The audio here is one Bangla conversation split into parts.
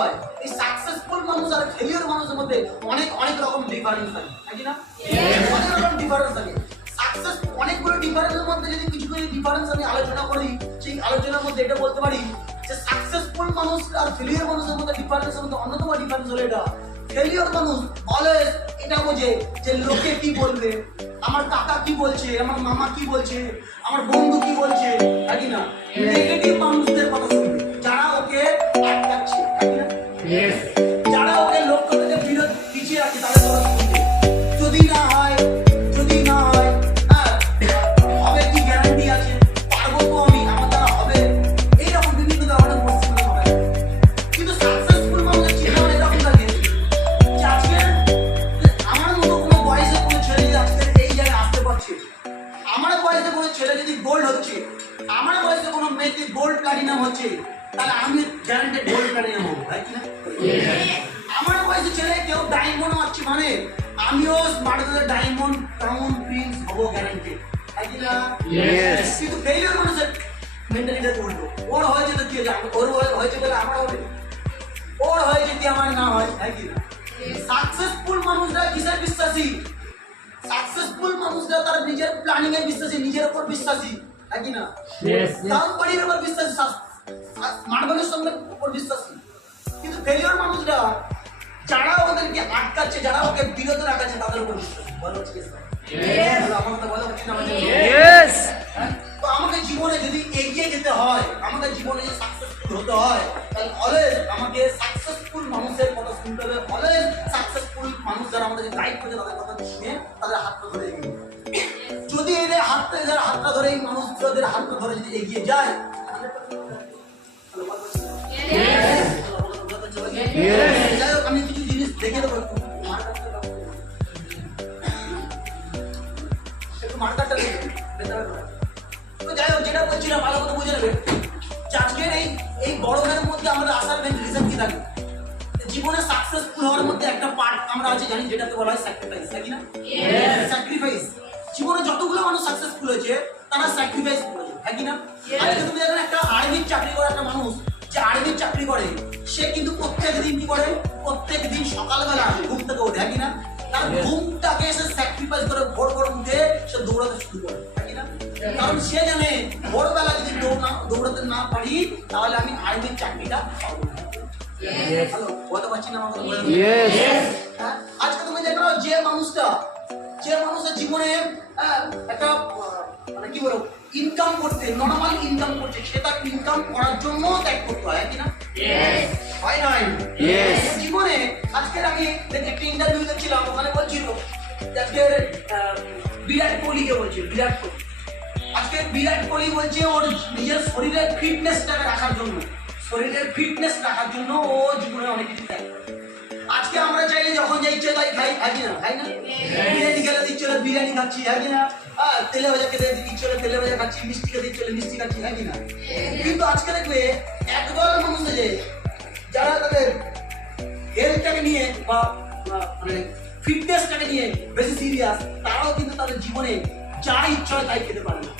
হয় এই সাকসেসফুল মানুষ আর ফেলিওর মানুষের মধ্যে অনেক অনেক রকম ডিফারেন্স থাকে, নাকি না? অনেক রকম ডিফারেন্স থাকে। সাকসেস অনেকগুলো ডিফারেন্সের মধ্যে যদি কিছু কিছু ডিফারেন্স আমি আলোচনা করি, সেই আলোচনার মধ্যে এটা বলতে পারি যে সাকসেসফুল মানুষ আর ফেলিওর মানুষের মধ্যে ডিফারেন্সের মধ্যে অন্যতম ডিফারেন্স হলো এটা, ফেলিওর মানুষ অলওয়েজ এটা বোঝে যে লোকে কি বলবে, আমার কাকা কি বলছে, আমার মামা কি বলছে, আমার বন্ধু কি বলছে, নাকি না? নেগেটিভ মানুষদের কথা শুনবে যারা ওকে আটকাচ্ছে, নাকি না? যারা ওকে লক্ষ্য থেকে বিরোধ পিছিয়ে রাখে তাদের কথা শুনবে। যদি না হয় হবে কি গ্যারান্টি আছে, পারবো তো আমি, আমার দ্বারা হবে, এইরকম বিভিন্ন ধরনের প্রশ্ন হবে। কিন্তু সাকসেসফুল মানুষের চিন্তা এরকম থাকে যে আজকে আমার মতো কোনো বয়সে কোনো ছেলে যদি আজকে এই জায়গায় আসতে পারছে, আমার বয়সে কোনো ছেলে যদি গোল্ড হচ্ছে, আমার বয়সে কোনো মেয়েটি গোল্ড প্লাটিনাম হচ্ছে, তাহলে আমি গ্যারান্টেড গোল্ড প্লাটিনাম হবো, তাই কি না? আমার বয়সে ছেলে কেউ ডায়মন্ড হচ্ছে মানে আমিও স্মার্ট ডায়মন্ড ক্রাউন প্রিন্স হবো, গ্যারান্টেড, তাই কি না? কিন্তু ফেলিওর মানুষের মেন্টালিটি উল্টো, ওর হয়েছে তো কি হয়েছে, ওর হয়েছে বলে আমার হবে, ওর হয়েছে কি আমার না হয়, তাই কি না? সাকসেসফুল মানুষরা কিসের বিশ্বাসী? সাকসেসফুল মানুষরা তার নিজের প্ল্যানিং এ বিশ্বাসী, নিজের উপর বিশ্বাসী, তাই কি না? কোম্পানির উপর বিশ্বাসী, স্মার্ট মানুষের উপর বিশ্বাসী। কিন্তু ফেলিওর মানুষরা যারা ওদেরকে আটকাচ্ছে, যারা ওকে বিরত রাখাচ্ছে, তাদের উপর বিশ্বাসী। বলো ঠিক আছে? আমার কথা বলা হচ্ছে না? তো আমাকে জীবনে যদি এগিয়ে যেতে হয়, আমাকে জীবনে যদি সাকসেসফুল হতে হয়, তাহলে অলওয়েজ আমাকে সাকসেসফুল মানুষের কথা শুনতে হবে। অলওয়েজ সাকসেসফুল মানুষ যারা আমাদেরকে গাইড করছে তাদের কথা শুনে তাদের হাতটা ধরে এগিয়ে, যদি এদের হাতটা ধরে এই মানুষদের হাতটা ধরে যদি এগিয়ে যায়, যাই হোক আমি কিছু জিনিস দেখে দেবো, একটু মার্কারটা তো যাই হোক যেটা বলছিলাম ভালো কথা বুঝে নেবে। আজকের এই গরমের মধ্যে আমাদের আসার মেন রিজন কি থাকে? জীবনে সাকসেসফুল হওয়ার মধ্যে একটা পার্ট আমরা আছে জানি, যেটাকে বলা হয় স্যাক্রিফাইস, তাই কি না? স্যাক্রিফাইস। জীবনে যতগুলো মানুষ সাকসেসফুল হয়েছে তারা স্যাক্রিফাইস করেছে, তাই কি না? আজকে তুমি দেখবেন একটা আর্মির চাকরি করা একটা মানুষ, যে আর্মির চাকরি করে সে কিন্তু প্রত্যেকদিন কি করে, প্রত্যেকদিন সকালবেলা ঘুম থেকে ওঠে, তাই কি না? তার ঘুমটাকে সে স্যাক্রিফাইস করে ভোর উঠে সে দৌড়াতে শুরু করে, তাই কি না? কারণ সে জানে ভোরবেলা যদি দৌড়াতে না পারি তাহলে আমি আর্মির চাকরিটা পাবো না। আজকে তুমি দেখো যে মানুষের জীবনে একটা মানে কি বলবো ইনকাম করতে, নর্মাল ইনকাম করছে, সে তার ইনকাম করার জন্য ত্যাগ করতে হয়, কি না? হয় নয় জীবনে। আজকের আমি একটা ইন্টারভিউ দেখছিলাম, ওখানে বলছিল আজকে বিরাট কোহলিকে বলছে, বিরাট কোহলি আজকে বিরাট কোহলি বলছে ওর নিজের শরীরের ফিটনেসটাকে রাখার জন্য, ও জীবনে অনেক কিছু ত্যাগ করে। আজকে আমরা চাইলে যখন যা ইচ্ছে তাই খাই, খাই না? বিরিয়ানি খেলে দিচ্ছে বিরিয়ানি খাচ্ছি, হ্যাঁ কি না? তেলে ভাজা খেতে দিচ্ছে তেলে ভাজা খাচ্ছি, মিষ্টি খেতে দিচ্ছে মিষ্টি খাচ্ছি, হ্যাঁ কি না? কিন্তু আজকে দেখবে একদল মানুষ আছে যারা তাদের হেলথটাকে নিয়ে বা মানে ফিটনেসটাকে নিয়ে বেশি সিরিয়াস, তারাও কিন্তু তাদের জীবনে যা ইচ্ছা হয় তাই খেতে পারে না।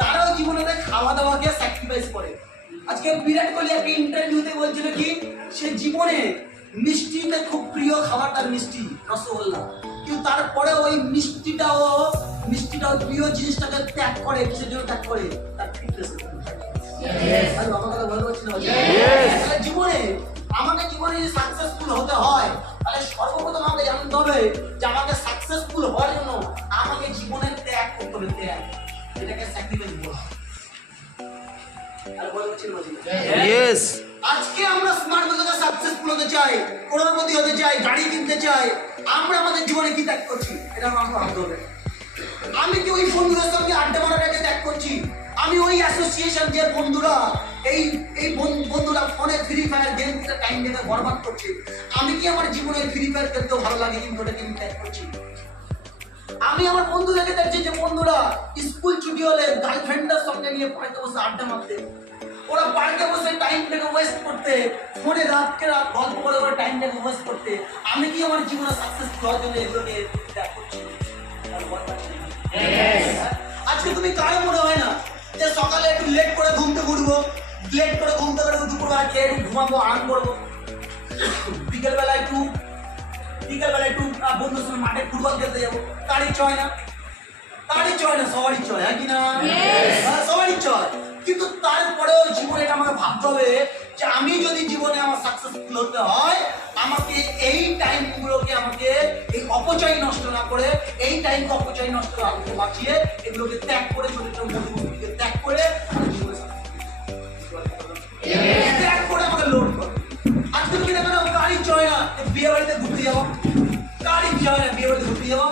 তারাও জীবনে খাওয়া দাওয়াকে স্যাক্রিফাইস করে। আজকে বিরাট কোহলি একটা ইন্টারভিউতে বলছিল কি সে জীবনে মিষ্টিতে খুব প্রিয় খাবার তার মিষ্টি, রসগোল্লা, কিন্তু তারপরে ওই মিষ্টিটাও প্রিয় জিনিসটাকে ত্যাগ করে, কিসের জন্য ত্যাগ করে? তার ফিটনেস। জীবনে আমাকে যদি সাকসেসফুল হতে হয় তাহলে সর্বপ্রথম আমাকে জানতে হবে যে আমাকে সাকসেসফুল হওয়ার জন্য আমাকে জীবনে ত্যাগ করতে হবে, ত্যাগ, এটাকে স্যাক্রিফাইস বলা হয়। আজকে আমরা স্মার্ট বলতে সাকসেসফুল হতে চাই, করোড়পতি হতে চাই, গাড়ি কিনতে চাই, আমরা আমাদের জীবনে কি ত্যাগ করছি এটা আমাকে ভাবতে হবে। আমি কি ওই বন্ধুদের সঙ্গে আড্ডা মারাটাকে ত্যাগ করছি? আমি ওই অ্যাসোসিয়েশন যে বন্ধুরা এই বন্ধুরা ফোনে ফ্রি ফায়ার গেম খেলে টাইম দেখে বরবাদ করছে, আমি কি আমার জীবনে ফ্রি ফায়ার খেলতেও ভালো লাগে কিন্তু ওটাকে আমি ত্যাগ করছি? আমি আমার বন্ধুদেরকে দেখছি যে বন্ধুরা স্কুল ছুটি হলে গার্লফ্রেন্ডের সঙ্গে নিয়ে পার্কে বসে আড্ডা মারতে, ওরা পার্কে বসে টাইমটাকে ওয়েস্ট করতে, ফোনে রাতকে রাত গল্প করে ওরা টাইমটাকে ওয়েস্ট করতে, আমি কি আমার জীবনে সাকসেসফুল হওয়ার জন্য এগুলোকে ত্যাগ করছি? আজকে তুমি কারো মনে হয় না যে সকালে একটু লেট করে ঘুম থেকে উঠবো, লেট করে ঘুম থেকে দুপুরবেলা খেয়ে একটু ঘুমাবো, আরাম করবো? বিকেলবেলা একটু বন্ধুর সঙ্গে মাঠে ফুটবল খেলতে যাবো, তার ইচ্ছা হয় না? তার ইচ্ছা হয় না? সবার ইচ্ছা হয়, হ্যাঁ কি না? সবার ইচ্ছা হয়। কিন্তু তারপরেও জীবনে এটা আমাকে ভাবতে হবে যে আমি যদি জীবনে আমার সাকসেসফুল হতে হয়, আমাকে এই টাইমগুলোকে আমাকে এই অপচয় নষ্ট না করে, এই টাইমকে অপচয় নষ্ট না করে বাঁচিয়ে এগুলোকে ত্যাগ করে, ছোট ছোট মোটিভকে ত্যাগ করে আমার জীবনে ত্যাগ করে আমাকে লোড করে। আজকে তুমি দেখো না, গাড়ি চয় না, বিয়ে বাড়িতে ঘুরতে যাবো, গাড়ি চয় না, বিয়ে বাড়িতে ঘুরতে যাবো।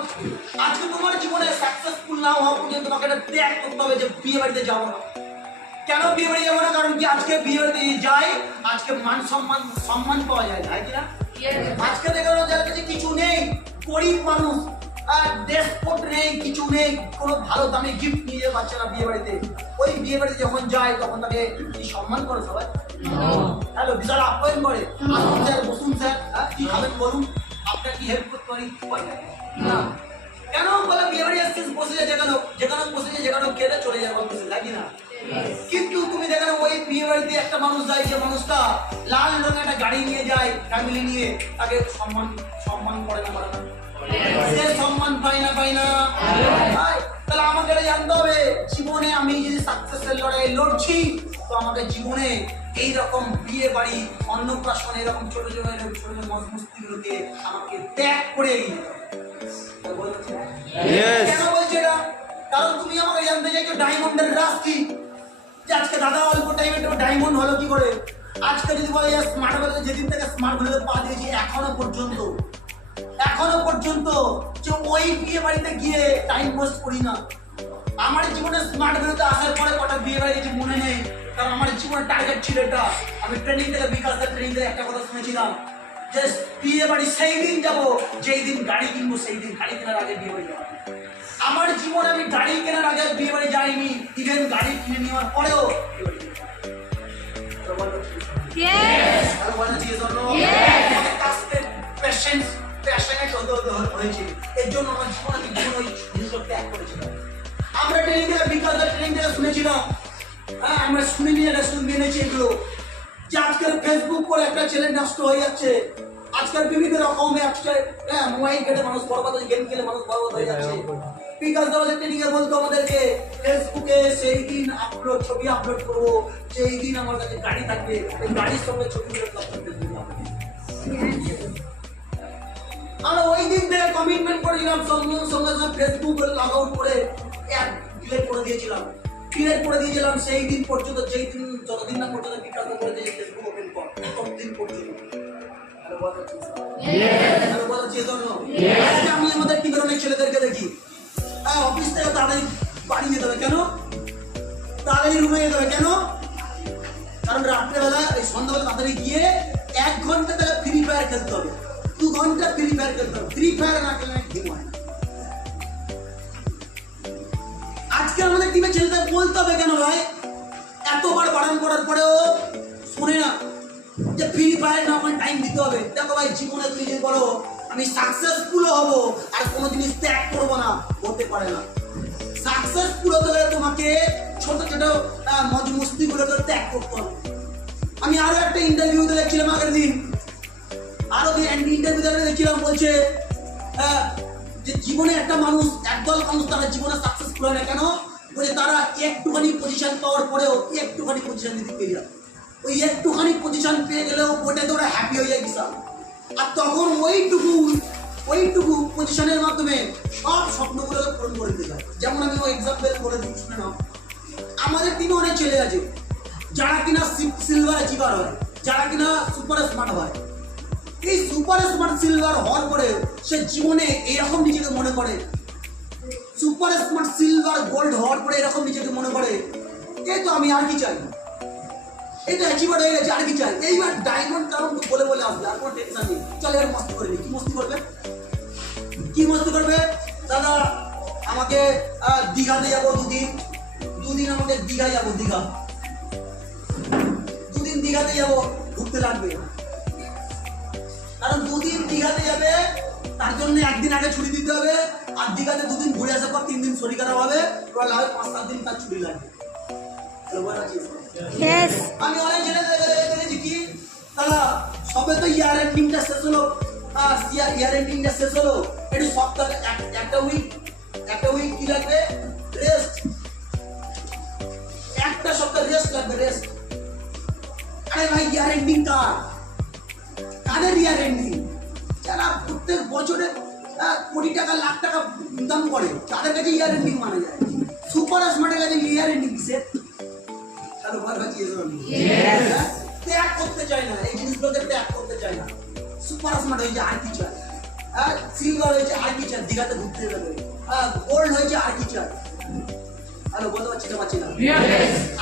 আজকে তোমার জীবনে সাকসেসফুল না হওয়া পর্যন্ত তোমাকে এটা ত্যাগ করতে হবে যে বিয়ে বাড়িতে যাবো না। কেন বিয়ে বাড়ি যাবো না? কারণ কি আজকে বিয়ে বাড়িতে যাই, আজকে মান সম্মান পাওয়া যায়, তাই কিনা? আজকে দেখানো যার কাছে কিছু নেই, গরিব মানুষ, আর ড্রেস কোড নেই, কিছু নেই, কোনো ভালো দামে গিফট নিয়ে যায় বাচ্চারা বিয়ে বাড়িতে। ওই বিয়ে বাড়িতে যখন যায় তখন তাকে কি সম্মান করে সবাই? হ্যালো, বিশাল আপ্যায়ন করে, আসুন স্যার, বসুন স্যার, কি খাবেন বলুন, আপনার কি হেল্প করতে পারি না? কেন বলে বিয়ে বাড়ি আসছিস, বসে যায়, যেখানে বসে যায়, যেখানে খেলে চলে যায়, বলতেছে তাই না? কিন্তু তুমি দেখো ওই বিয়ে বাড়িতে একটা মানুষ যায়, যে মানুষটা লাল রঙের একটা গাড়ি নিয়ে যায়, ফ্যামিলি নিয়ে, তাকে সম্মান করে না, করে না? সে সম্মান পায় না? তাহলে আমাকে এটা জানতে হবে, জীবনে আমি যদি সাকসেসের লড়াই লড়ছি, তো আমাকে জীবনে এইরকম বিয়ে বাড়ি, অন্নপ্রাশন, এরকম ছোট ছোট মস্তিগুলোকে আমাকে ত্যাগ করে এগিয়ে যেতে হবে। কেন বলছি এটা? কারণ তুমি আমাকে জানতে চাইছো ডায়মন্ডের রাজ কি, যে আজকে দাদা অল্প টাইমে ডায়মন্ড হলো কি করে? আজকে যদি বলে স্মার্ট ভ্যালিতে, যেদিন থেকে স্মার্ট ভ্যালিতে পা দিয়েছি এখনো পর্যন্ত যে ওই বিয়ে বাড়িতে গিয়ে টাইম ওয়েস্ট করি না। আমার জীবনে স্মার্ট ভ্যালিতে আসার পরে কটা বিয়ে বাড়ি গেছে মনে নেই, কারণ আমার জীবনের টার্গেট ছিল এটা। আমি ট্রেনিং থেকে, বিকাশদের ট্রেনিং থেকে একটা কথা শুনেছিলাম যে বিয়ে বাড়ি সেই দিন যাবো যেই দিন গাড়ি কিনবো, সেই দিন গাড়ি কেনার আগে বিয়ে বাড়ি যাবো। আমার জীবনে আমি গাড়ি কেনার আগে বিয়ে বাড়ি যাইনি, ইভেন গাড়ি কিনে নেওয়ার পরেও এর জন্য আমার জীবনে ওই জিনিসটা ত্যাগ করেছিলাম। আমরা ট্রেনিং থেকে, বিকাশদের ট্রেনিং থেকে শুনেছিলাম, হ্যাঁ আমরা শুনে নিয়ে মেনেছি এগুলো, যে আজকাল ফেসবুক করে একটা ছেলে নষ্ট হয়ে যাচ্ছে, আজকাল বিভিন্ন রকমের মোবাইল কেটে মানুষ বরবাদ, গেম খেলে মানুষ বরবাদ হয়ে যাচ্ছে। বিকাশ দাওয়াদের ট্রেনিং এ বলতো আমাদেরকে, ফেসবুকে সেই দিন ছবি আপলোড করবো সেই দিন আমার কাছে গাড়ি থাকবে, ওই গাড়ির সঙ্গে ছবিগুলো আমরা ওই দিন থেকে কমিটমেন্ট করেছিলাম, সঙ্গে ফেসবুক লগ আউট করে অ্যাপ ডিলিট করে দিয়েছিলাম। সেই দিন পর্যন্ত, যেই দিন যতদিন না পর্যন্ত বিকাশ করে দিয়ে ফেসবুক ওপেন কর, ততদিন পর্যন্ত। আমি আমাদের টিমের অনেক ছেলেদেরকে দেখি, অফিস থেকে তাড়াতাড়ি বাড়ি যেতে হবে, কেন? তাড়াতাড়ি রুমে যেতে হবে, কেন? কারণ রাত্রেবেলা, এই সন্ধ্যাবেলা তাড়াতাড়ি গিয়ে 1 ঘন্টা তাহলে ফ্রি ফায়ার খেলতে হবে, 2 ঘন্টা ফ্রি ফায়ার খেলতে হবে। ফ্রি ফায়ার না খেলে ঘুম হয় না। আজকে আমাদের টিমের ছেলেদের বলতে হবে, কেন ভাই এতবার বারণ করার পরেও শুনে না, যে ফ্রি ফায়ার না আমার টাইম দিতে হবে। দেখো ভাই, জীবনে তুমি যদি বলো আমি সাকসেসফুল হব আর কোনো জিনিস ত্যাগ করবো না, হতে পারে না। সাকসেসফুল হতে গেলে তোমাকে ছোট ছোট মজ মস্তিগুলোকে ত্যাগ করতে হবে। আমি আরো একটা ইন্টারভিউতে দেখছিলাম আগের দিন, দেখছিলাম, বলছে যে জীবনে একটা মানুষ, একদল মানুষ তারা জীবনে সাকসেসফুল হয় না, কেন? বলে তারা একটুখানি পজিশন পাওয়ার পরেও একটুখানি পজিশন দিতে পেরে যায়, ওই একটুখানি পজিশন পেয়ে গেলেও ওটাতে ওরা হ্যাপি হয়ে যায় বিশাল। আর তখন ওইটুকু পজিশনের মাধ্যমে সব স্বপ্নগুলোকে পূরণ করে দিতে যায়। যেমন আমি ওই এক্সাম্পল করে দিই, শুনে নাও। আমাদের টিমে অনেক ছেলে আছে যারা কিনা সিলভার অ্যাচিভার হয়, যারা কিনা সুপার স্মার্ট হয়। এই সুপার স্মার্ট সিলভার হওয়ার পরে সে জীবনে এরকম নিজেকে মনে করে, সুপার স্মার্ট সিলভার গোল্ড হওয়ার পরে এরকম নিজেকে মনে করে, এই তো আমি আর কি চাই, এই তো অ্যাচিভার হয়ে গেছে, আর কি চাই। এইবার ডায়মন্ড কারণ তো বলে আসবে, আর কোনো টেনশন নেই, চলে আর মস্তি করে নি। কি মস্তি করবে? দাদা আমাকে দীঘাতে যাবো, দুদিন আমাকে দীঘা যাবো, দুদিন দীঘাতে যাবো, ঘুরতে লাগবে। কারণ 2 দিন দীঘাতে যাবে, তার জন্য 1 দিন আগে ছুটি দিতে হবে, আর দীঘাতে 2 দিন ঘুরে আসার পর 3 দিন শরীর খারাপ হবে, ওরা লাগে 5-7 দিন তার ছুটি লাগবে। আমি অনেক ছেলে দেখেছি কি, তারা সবে তো ইয়ার এন্ডিংটা শেষ হলো, ইয়ার এন্ডিংটা শেষ হলো, একটু সপ্তাহ একটা উইক কি লাগবে, রেস্ট, একটা সপ্তাহ রেস্ট লাগবে, রেস্ট। আরে ভাই ইয়ার এন্ডিং কাদের ইয়ার এন্ডিং? যারা প্রত্যেক বছরে কোটি টাকা লাখ টাকা ইনকাম করে তাদের কাছে ইয়ার এন্ডিং মানা যায়। সুপার স্মার্টের কাছে ইয়ার এন্ডিং কিসের? তাহলে ভয় পাচ্ছি ত্যাগ করতে চায় না, এই জিনিসগুলোকে ত্যাগ করতে চায় না। সুপার স্মার্ট হয়েছে আর কি চায়, সিলভার হয়েছে আর কি চায়, দীঘাতে ঘুরতে যাবে, গোল্ড হয়েছে আর কি চায়। হ্যালো, বলতে পারছি না।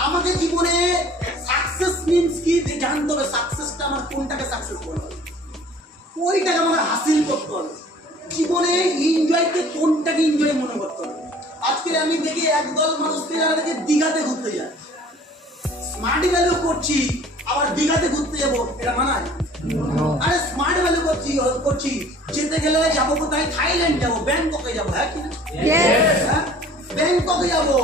আমাকে জীবনে সাকসেস মিন্স কি জানতে হবে, সাকসেসটা আমার কোনটাকে সাকসেস বলা হবে, ওইটাকে আমাকে হাসিল করতে হবে। জীবনে এনজয়কে কোনটাকে এনজয় মনে করতে হবে। আজকে আমি দেখি একদল মানুষকে যারা দেখে দীঘাতে ঘুরতে যায়, স্মার্ট ভ্যালু করছি আবার দীঘাতে ঘুরতে যাবো, এটা মানায়? আরে স্মার্ট ভ্যালু করছি যেতে গেলে যাবো কোথায়, থাইল্যান্ড যাবো, ব্যাংককে যাবো, হ্যাঁ কি না? ব্যাংককে যাবো,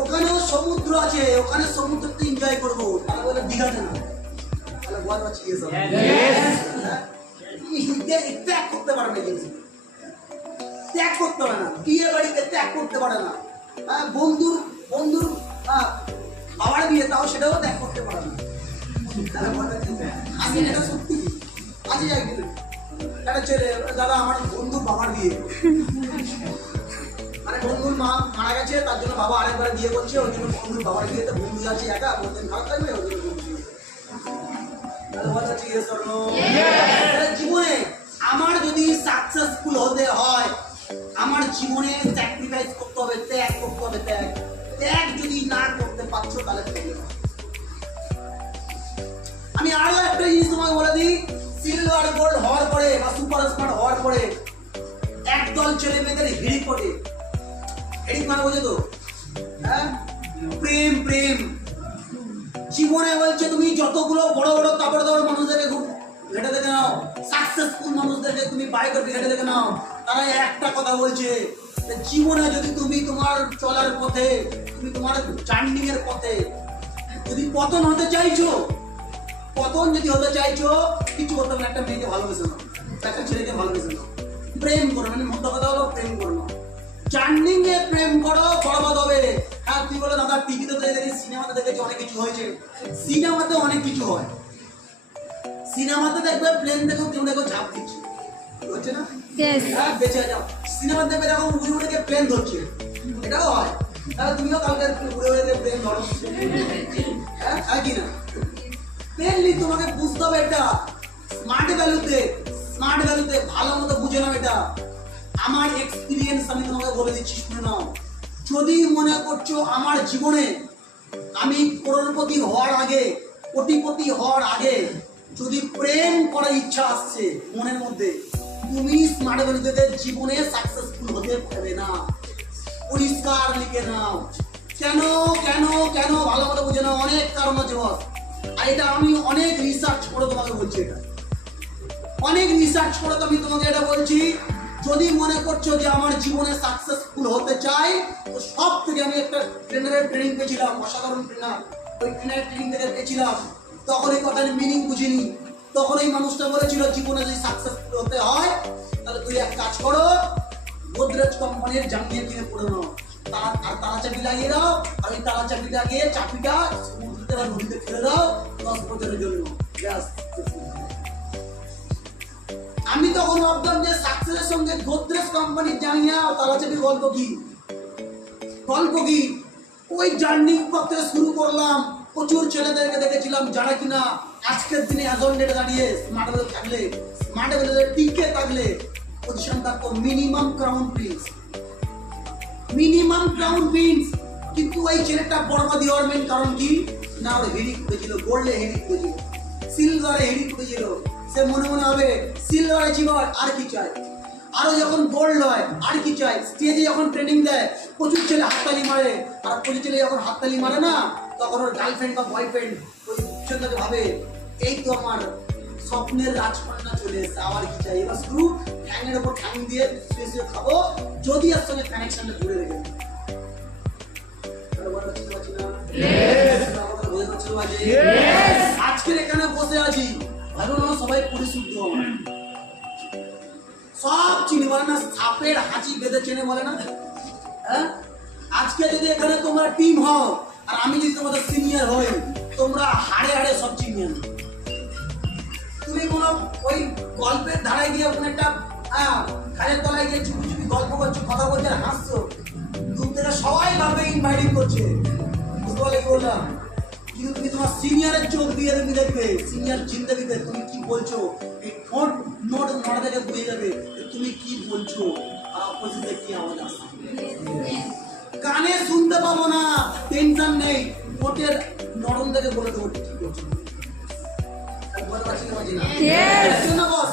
ওখানেও সমুদ্র আছে, ওখানে সমুদ্রতে এনজয় করবো, তারা বলে দীঘাতে না। তাহলে বল পাচ্ছি ত্যাগ করতে পারে না, জিনিস ত্যাগ করতে পারে না, বিয়ে বাড়িতে ত্যাগ করতে পারে না, বন্ধুর বাবার বিয়ে তাও সেটাও ত্যাগ করতে পারে না। আমি এটা সত্যি আজকে যাই একটা ছেলে, দাদা আমার বন্ধুর বাবার বিয়ে, মানে বন্ধুর মা মারা গেছে, তার জন্য বাবা আরেকবার বিয়ে করছে, ওই জন্য বন্ধুর বাবার বিয়েতে বন্ধু যাচ্ছে একা, বন্ধু খারাপ থাকবে, ওই জন্য জীবনে আমার যদি সাকসেসফুল হতে হয়, আমার জীবনে স্যাক্রিফাইস করতে হবে, ত্যাগ করতে হবে। ত্যাগ যদি না করতে পারছো তাহলে আমি আরো একটা জিনিস তোমাকে বলে দিই, সিলভার গোল্ড হওয়ার পরে বা সুপার স্মার্ট হওয়ার পরে একদল ছেলে মেয়েদের হিড়িক পড়ে। হিড়িক মানে বোঝে তো? হ্যাঁ, প্রেম। জীবনে বলছে তুমি যতগুলো বড় তাবড় মানুষদেরকে ঘেটে দেখে নাও, সাকসেসফুল মানুষদেরকে তুমি বায়োগ্রাফি ঘেটে দেখে নাও, তারা একটা কথা বলছে, জীবনে যদি তুমি তোমার চলার পথে, তুমি তোমার জার্নিং এর পথে যদি পতন হতে চাইছো, কিছু করতে হবে, একটা মেয়েকে ভালোবেসে নাও, একটা ছেলেকে ভালোবেসে নাও, প্রেম করো, মানে মোটা কথা হলো প্রেম করো না, জার্নিং এ প্রেম করো, বরবাদ হবে। হ্যাঁ, তুই বলে দাদা টিভিতে দেখেছি, সিনেমাতে দেখেছি অনেক কিছু হয়েছে, সিনেমাতে অনেক কিছু হয়, সিনেমাতে দেখবে প্লেন দেখো কেউ দেখো ঝাঁপ দিচ্ছে, হচ্ছে না? হ্যাঁ, বেঁচে যাও। সিনেমা দেখবে দেখো উড়ে গিয়ে প্লেন ধরছে, এটাও হয়। তাহলে তুমিও কালকে উড়ে গিয়ে প্লেন ধরো, হ্যাঁ কি না? মেনলি তোমাকে বুঝতে হবে এটা স্মার্ট ভ্যালুতে ভালো মতো বুঝে নাও। এটা আমার এক্সপিরিয়েন্স, আমি তোমাকে বলে দিচ্ছি, শুনে নাও। যদি মনে করছো আমার জীবনে আমি কোটিপতি হওয়ার আগে যদি প্রেম করার ইচ্ছা আসছে মনের মধ্যে, তুমি স্মার্ট ভ্যালুতে জীবনে সাকসেসফুল হতে পারবে না। পরিষ্কার লিখে নাও। কেন ভালো মতো বুঝে নাও, অনেক কারণ আছে বস। আর এটা আমি অনেক রিসার্চ করে তোমাকে বলছি, আমি তোমাকে এটা বলছি। যদি মনে করছো যে আমার জীবনে সাকসেসফুল হতে চাই, তো সব থেকে আমি একটা ট্রেনারের ট্রেনিং পেয়েছিলাম, অসাধারণ ট্রেনার, ওই ট্রেনারের ট্রেনিং থেকে পেয়েছিলাম। তখন এই কথার মিনিং বুঝিনি, তখন এই মানুষটা বলেছিল জীবনে যদি সাকসেসফুল হতে হয় তাহলে তুই এক কাজ করো, গোদরেজ কোম্পানির জাঙ্গিয়া কিনে পড়ে নাও, আর তালা চাবি লাগিয়ে দাও, আর ওই তালা চাবি লাগিয়ে চাবিটা সমুদ্রে বা নদীতে ফেলে দাও 10 বছরের জন্য। আমি তখন ভাবতাম যে সাকসেসের সঙ্গে গোদরেজ কোম্পানির জাঙ্গিয়া ও তালা চাবির গল্প কি? ওই জার্নি করতে শুরু করলাম। প্রচুর ছেলেদেরকে দেখেছিলাম যারা কিনা আজকের দিনে এজন ডেটে দাঁড়িয়ে স্মার্ট ভ্যালুতে টিকে থাকলে পজিশন থাকতো মিনিমাম ক্রাউন প্রিন্স। কিন্তু ওই ছেলেটা বরবাদি হওয়ার মেন কারণ কি না, ওর হেডিক করেছিল, গোল্ডে হেডিক করেছিল, সিলভারে হেডিক করেছিল। সে মনে হবে সিলভারে ছিল আর কি চাই, আরো যখন গোল্ড হয় আর কি চাই। স্টেজে যখন ট্রেনিং দেয় প্রচুর ছেলে হাততালি মারে, আর প্রচুর ছেলে যখন হাততালি মারে না, তখন ওর গার্লফ্রেন্ড বা বয়ফ্রেন্ড ওই ছেলেটাকে ভাবে এই তো আমার স্বপ্নের রাজকন্যা চলে এসেছে, আবার কি চাই। এবার শুরু ঠ্যাংয়ের ওপর ঠ্যাং দিয়ে শুয়ে খাবো, যদি এর সঙ্গে কানেকশনটা ঘুরে রেখে। আজকের এখানে বসে আছি, ভালো না সবাই পরিশুদ্ধ আমার সব চিনি বলে না সাপের হাঁচি বেঁধে চেনে বলে না হ্যাঁ আজকে যদি এখানে তোমরা টিম হও আর আমি যদি তোমাদের সিনিয়র হই তোমরা হাড়ে হাড়ে সব চিনিয়ে নেবে তুমি কোনো ওই গল্পের ধারায় গিয়ে ওখানে একটা খালের তলায় গিয়ে চুপি চুপি গল্প করছো কথা বলছো আর হাসছো দূর থেকে সবাই ভাবে ইনভাইটিং করছে বুঝতে পারলে কি বললাম কিন্তু তুমি তোমার সিনিয়রের চোখ দিয়ে তুমি দেখবে সিনিয়র জিন্দগিতে তুমি কি বলছো এই নোট নোট থেকে বুঝে যাবে তুমি কি বলছো আর অপোজিটে কি আওয়াজ আসছে কানে শুনতে পাবো না টেনশন নেই নোটের নরম থেকে বলে দেবো কি করছো বলতে পারছি না বস